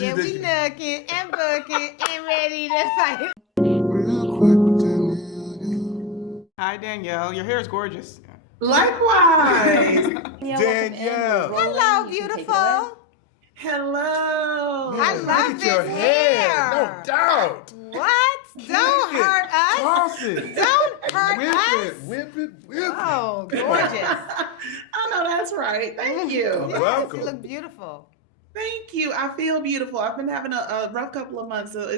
Yeah, we nooking and booking and ready to fight. Hi, Danielle. Your hair is gorgeous. Likewise. Danielle. Hello, beautiful. Hello. I love this hair. No doubt. What? Don't hurt us. Toss it. Don't hurt Whip us. it. Whip it. Whip it. Oh, gorgeous. I know that's right. Thank you. Yes, welcome. you look beautiful. Thank you. I feel beautiful. I've been having a rough couple of months, so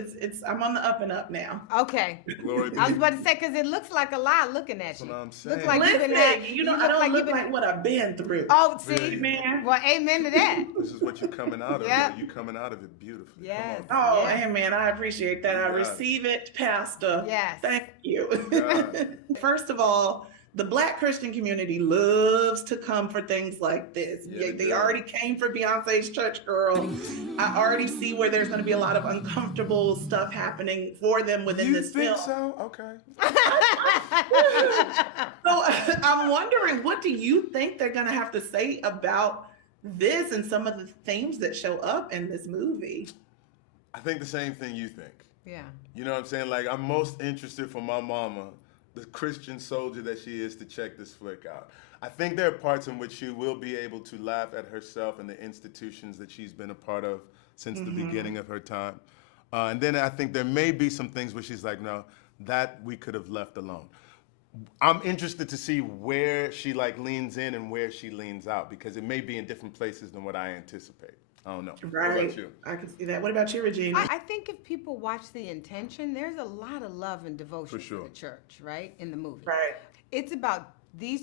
I'm on the up and up now. Okay. Glory be. I was about to say, because it looks like a lot looking at you. That's what I'm saying. Looks like you've Listen, been at, I don't look like what I've been through. Oh, see? Man. Well, amen to that. This is what you're coming out of. Yep. You're coming out of it beautifully. Yes. Come on. Oh, Yeah. amen. I appreciate that. I Yeah. receive it, Pastor. Yes. Thank you. Yeah. First of all, the Black Christian community loves to come for things like this. Yeah, They yeah. already came for Beyonce's Church Girl. I already see where there's going to be a lot of uncomfortable stuff happening for them within You this think film. so? Okay. So I'm wondering, what do you think they're going to have to say about this and some of the themes that show up in this movie? I think the same thing you think. Yeah. You know what I'm saying? Like, I'm most interested for my mama, the Christian soldier that she is, to check this flick out. I think there are parts in which she will be able to laugh at herself and the institutions that she's been a part of since the beginning of her time. And then I think there may be some things where she's like, no, that we could have left alone. I'm interested to see where she like leans in and where she leans out, because it may be in different places than what I anticipate. I don't know. What Right. about you? I can see that. What about you, Regina? I think if people watch the intention, there's a lot of love and devotion For sure. the church, right? In the movie. Right. It's about these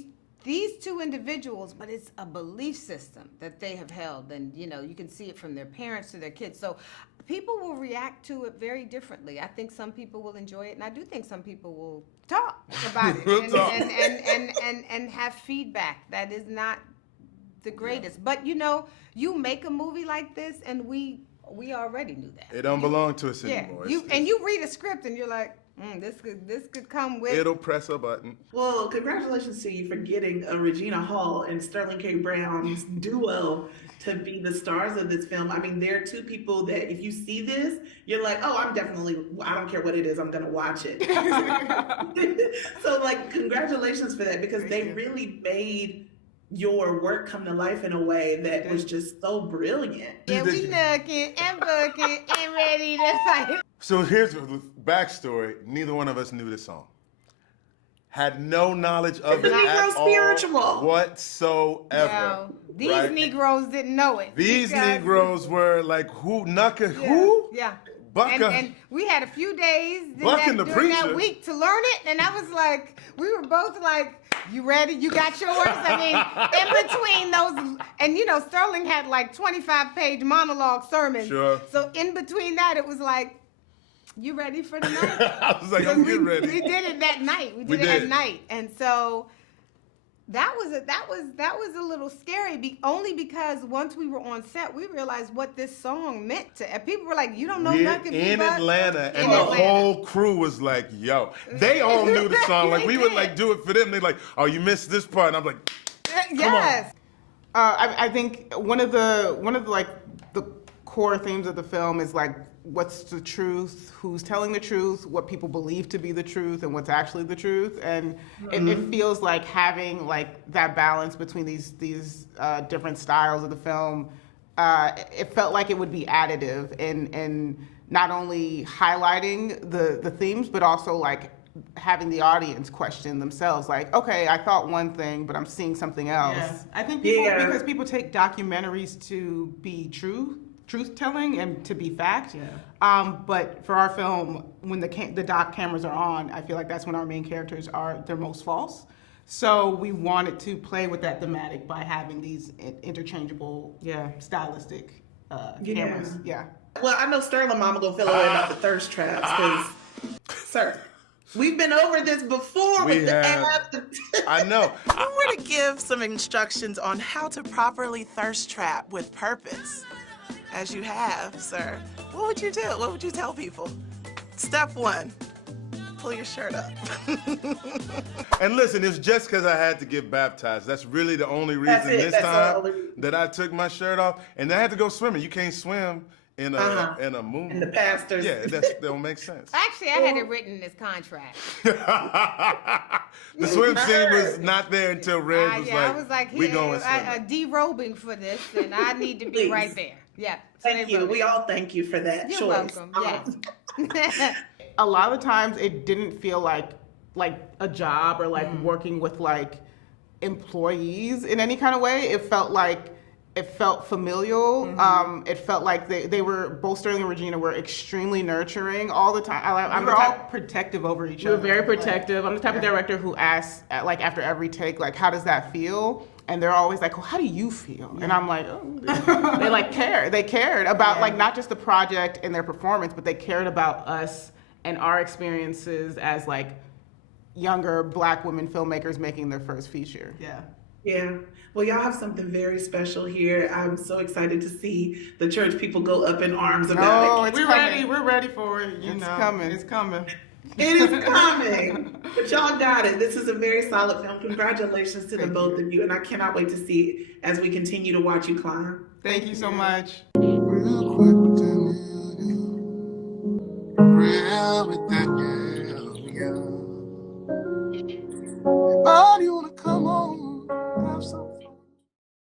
two individuals, but it's a belief system that they have held, and you can see it from their parents to their kids. So people will react to it very differently. I think some people will enjoy it, and I do think some people will talk about it We'll and, talk. and have feedback that is not the greatest. But you make a movie like this, and we already knew that. It don't belong to us Yeah, anymore. you read a script and you're like, this could come with. It'll press a button. Well, congratulations to you for getting Regina Hall and Sterling K. Brown's duo to be the stars of this film. I mean, there are two people that if you see this, you're like, oh, I don't care what it is, I'm gonna watch it. So like, congratulations for that, because they really made your work come to life in a way that was just so brilliant. Yeah, we nooking and booking and ready to fight. So here's the backstory. Neither one of us knew this song. Had no knowledge of It's it a Negro at spiritual. all whatsoever. No, these right? Negroes didn't know it. These because- Negroes were like, who, Nucka, Yeah, who? Yeah. Bucka. And we had a few days Bucking the during that preacher. week to learn it, and I was like, we were both like, you ready? You got yours? I mean, in between those, and Sterling had like 25-page monologue sermons. Sure. So in between that, it was like, you ready for the night? I was like, I'm getting ready. We did it that night. We did it at night, and so that was a little scary. Only because once we were on set, we realized what this song meant to. And people were like, "You don't know We're nothing." in Atlanta, and In the Atlanta. whole crew was like, yo. They all knew the song. Like, we would like do it for them. They're like, oh, you missed this part. And I'm like, Yes. I think one of the like the core themes of the film is like, what's the truth, who's telling the truth, what people believe to be the truth, and what's actually the truth. And it feels like having like that balance between these different styles of the film. It felt like it would be additive in not only highlighting the themes, but also like having the audience question themselves, like, okay, I thought one thing, but I'm seeing something else. Yeah. I think people, Yeah. because people take documentaries to be truth-telling and to be fact. Yeah. But for our film, when the doc cameras are on, I feel like that's when our main characters are their most false. So we wanted to play with that thematic by having these interchangeable, stylistic cameras. Yeah. Well, I know Sterling Mama gonna feel away about the thirst traps, because, sir, we've been over this before We with the have. app. I know. If we were to give some instructions on how to properly thirst trap with purpose, as you have, sir, what would you do? What would you tell people? Step 1, pull your shirt up. And listen, it's just because I had to get baptized. That's really the only reason That's it. this That's the time only reason. that I took my shirt off. And I had to go swimming. You can't swim in a movie. And the pastors. Yeah, that don't make sense. Actually, I had it written in this contract. The swim scene was not there until Reg was I was like, we here, going swimming. derobing for this, and I need to be Please. right there. Yeah. Thank you. We all thank you for that You're choice. welcome. Yes. A lot of the times it didn't feel like a job or like working with like employees in any kind of way. It felt familial. It felt like they were, both Sterling and Regina were extremely nurturing all the time. We were all protective over each We were other. very protective. I'm the type of director who asks, like after every take, like, how does that feel? And they're always like, well, how do you feel? And I'm like, oh. They like care. They cared about like not just the project and their performance, but they cared about us and our experiences as like younger Black women filmmakers making their first feature. Yeah. Yeah. Well, y'all have something very special here. I'm so excited to see the church people go up in arms about it. It's We're coming. ready. We're ready for it. It's coming. It's coming. It is coming. But y'all got it. This is a very solid film. Congratulations to the both of you. And I cannot wait to see it as we continue to watch you climb. Thank you so much. Real quick.